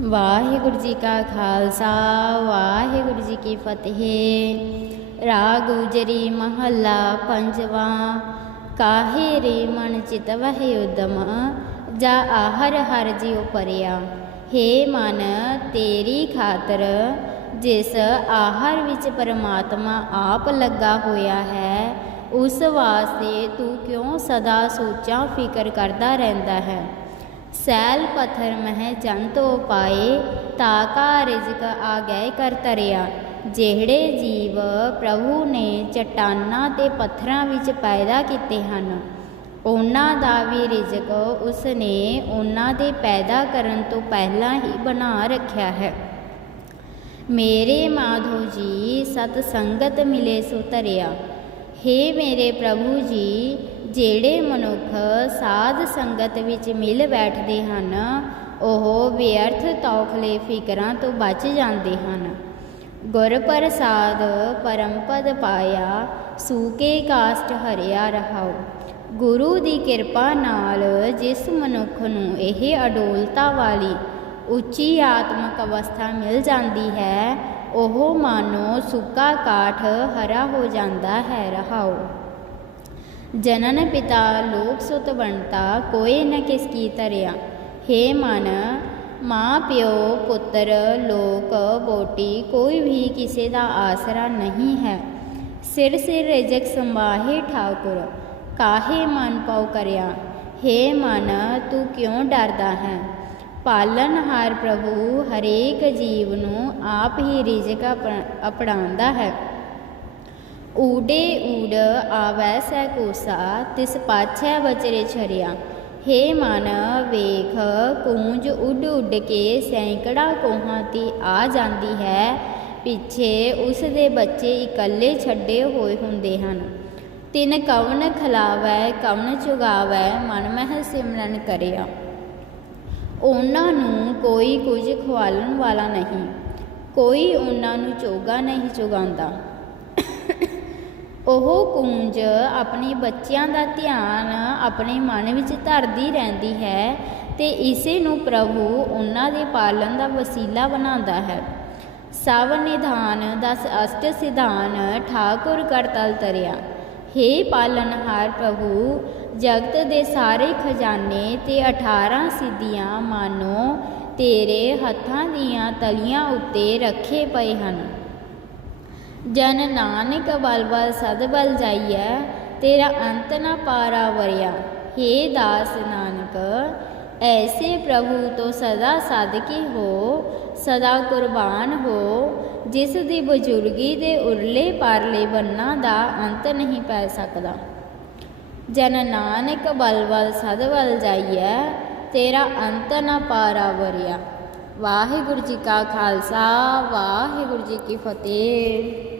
ਵਾਹਿਗੁਰੂ ਜੀ ਕਾ ਖਾਲਸਾ, ਵਾਹਿਗੁਰੂ ਜੀ ਕੀ ਫਤਿਹ। ਰਾਗ ਗੁਜਰੀ ਮਹੱਲਾ ਪੰਜਵਾਂ, ਕਾਹੇ ਰੇ ਮਨ ਚਿਤ ਵਹਿ ਉਦਮ, ਜਾ ਆਹਰ ਹਰ ਜਿਉ ਪਰਿਆ। ਹੇ ਮਨ, ਤੇਰੀ ਖਾਤਰ ਜਿਸ ਆਹਰ ਵਿੱਚ ਪਰਮਾਤਮਾ ਆਪ ਲੱਗਾ ਹੋਇਆ ਹੈ, ਉਸ ਵਾਸਤੇ ਤੂੰ ਕਿਉਂ ਸਦਾ ਸੋਚਾਂ ਫਿਕਰ ਕਰਦਾ ਰਹਿੰਦਾ ਹੈ? ਸੈਲ ਪੱਥਰ ਮਹਿ ਜੰਤੋ ਪਾਏ ਤਾਕਾ ਰਿਜ਼ਕ ਆ ਗਏ ਕਰ ਤਰਿਆ। ਜਿਹੜੇ ਜੀਵ ਪ੍ਰਭੂ ਨੇ ਚਟਾਨਾਂ ਤੇ ਪੱਥਰਾਂ ਵਿੱਚ ਪੈਦਾ ਕੀਤੇ ਹਨ, ਉਹਨਾਂ ਦਾ ਵੀ ਰਿਜ਼ਕ ਉਸ ਨੇ ਉਹਨਾਂ ਦੇ ਪੈਦਾ ਕਰਨ ਤੋਂ ਪਹਿਲਾਂ ਹੀ ਬਣਾ ਰੱਖਿਆ ਹੈ। ਮੇਰੇ ਮਾਧੋ ਜੀ, ਸਤ ਸੰਗਤ ਮਿਲੇ ਸੋ ਧਰਿਆ ਹੇ ਮੇਰੇ ਪ੍ਰਭੂ ਜੀ ਜਿਹੜੇ ਮਨੁੱਖ ਸਾਧ ਸੰਗਤ ਵਿੱਚ ਮਿਲ ਬੈਠਦੇ ਹਨ, ਉਹ ਵਿਅਰਥ ਤੌਖਲੇ ਫਿਕਰਾਂ ਤੋਂ ਬਚ ਜਾਂਦੇ ਹਨ। ਗੁਰ ਪ੍ਰਸਾਦ ਪਰਮ ਪਦ ਪਾਇਆ, ਸੂਕੇ ਕਾਸਟ ਹਰਿਆ ਰਹਾਉ। ਗੁਰੂ ਦੀ ਕਿਰਪਾ ਨਾਲ ਜਿਸ ਮਨੁੱਖ ਨੂੰ ਇਹ ਅਡੋਲਤਾ ਵਾਲੀ ਉੱਚੀ ਆਤਮਕ ਅਵਸਥਾ ਮਿਲ ਜਾਂਦੀ ਹੈ, ਉਹ ਮਾਨੋ ਸੁੱਕਾ ਕਾਠ ਹਰਾ ਹੋ ਜਾਂਦਾ ਹੈ, ਰਹਾਉ। ਜਨਨ ਪਿਤਾ ਲੋਕ ਸੁਤ ਬਣਤਾ ਕੋਈ ਨ ਕਿਸ ਕੀ ਤਰਿਆ हे ਮਨ, ਮਾਂ ਪਿਓ, ਪੁੱਤਰ, ਲੋਕ ਬੋਟੀ ਕੋਈ ਵੀ ਕਿਸੇ ਦਾ ਆਸਰਾ ਨਹੀਂ ਹੈ। ਸਿਰ ਸਿਰ ਰਿਜਕ ਸੰਭਾਹੇ ਠਾਕੁਰ, ਕਾਹੇ ਮਨ ਪਾਉ ਕਰਿਆ। हे ਮਨ, ਤੂੰ ਕਿਉਂ ਡਰਦਾ ਹੈ? ਪਾਲਨਹਾਰ ਪ੍ਰਭੂ ਹਰੇਕ ਜੀਵ ਨੂੰ ਆਪ ਹੀ ਰਿਜ਼ਕ ਅਪਣਾਉਂਦਾ ਹੈ। ਊਡੇ ਊੜ ਆਵੈ ਸੈ ਕੋਸਾ, ਤਿਸ ਪਾਛੈ ਬਚਰੇ ਛਰਿਆ। ਹੇ ਮਨ, ਵੇਖ, ਕੂੰਜ ਉੱਡ ਉੱਡ ਕੇ ਸੈਂਕੜਾ ਕੋਹਾਂ ਤੇ ਆ ਜਾਂਦੀ ਹੈ। ਪਿੱਛੇ ਉਸ ਦੇ ਬੱਚੇ ਇਕੱਲੇ ਛੱਡੇ ਹੋਏ ਹੁੰਦੇ ਹਨ। ਤਿਨ ਕਵਨ ਖਲਾਵੈ, ਕਵਨ ਚੁਗਾਵੈ, ਮਨ ਮਹਿ ਸਿਮਰਨ ਕਰਿਆ। ਉਹਨਾਂ ਨੂੰ ਕੋਈ ਕੁਝ ਖਵਾਲਣ ਵਾਲਾ ਨਹੀਂ, ਕੋਈ ਉਹਨਾਂ ਨੂੰ ਚੋਗਾ ਨਹੀਂ ਚੁਗਾਉਂਦਾ। ਉਹ ਕੂੰਜ ਆਪਣੇ ਬੱਚਿਆਂ ਦਾ ਧਿਆਨ ਆਪਣੇ ਮਨ ਵਿੱਚ ਧਰਦੀ ਰਹਿੰਦੀ ਹੈ ਤੇ ਇਸੇ ਨੂੰ ਪ੍ਰਭੂ ਉਹਨਾਂ ਦੇ ਪਾਲਣ ਦਾ ਵਸੀਲਾ ਬਣਾਉਂਦਾ ਹੈ। ਸਭ ਨਿਧਾਨ ਦਸ ਅਸ਼ਟ ਸਿਧਾਨ ਠਾਕੁਰ ਕਰਤਲ ਤਰਿਆ। हे ਪਾਲਨਹਾਰ ਪ੍ਰਭੂ, ਜਗਤ ਦੇ ਸਾਰੇ ਖਜ਼ਾਨੇ ਤੇ 18 ਸਿੱਧੀਆਂ ਮਾਨੋ ਤੇਰੇ ਹੱਥਾਂ ਦੀਆਂ ਤਲੀਆਂ ਉੱਤੇ ਰੱਖੇ ਪਏ ਹਨ। ਜਨ ਨਾਨਕ ਬਲ ਬਲ ਸਦ ਬਲ ਜਾਈਐ, ਤੇਰਾ ਅੰਤ ਨਾ ਪਾਰਾ ਵਰਿਆ। हे ਦਾਸ ਨਾਨਕ, ਐਸੇ ਪ੍ਰਭੂ ਤੋਂ ਸਦਾ ਸਾਦਕੀ ਹੋ, ਸਦਾ ਕੁਰਬਾਨ ਹੋ। ਜਿਸ ਦੀ ਬਜ਼ੁਰਗੀ ਦੇ ਉਰਲੇ ਪਾਰਲੇ ਬੰਨਾਂ ਦਾ ਅੰਤ ਨਹੀਂ ਪੈ ਸਕਦਾ। ਜਨ ਨਾਨਕ ਬਲ ਬਲ ਸਦ ਬਲ ਜਾਈਐ, ਤੇਰਾ ਅੰਤ ਨਾ ਪਾਰਾ ਵਰਿਆ। ਵਾਹਿਗੁਰੂ ਜੀ ਕਾ ਖਾਲਸਾ, ਵਾਹਿਗੁਰੂ ਜੀ ਕੀ ਫਤਿਹ।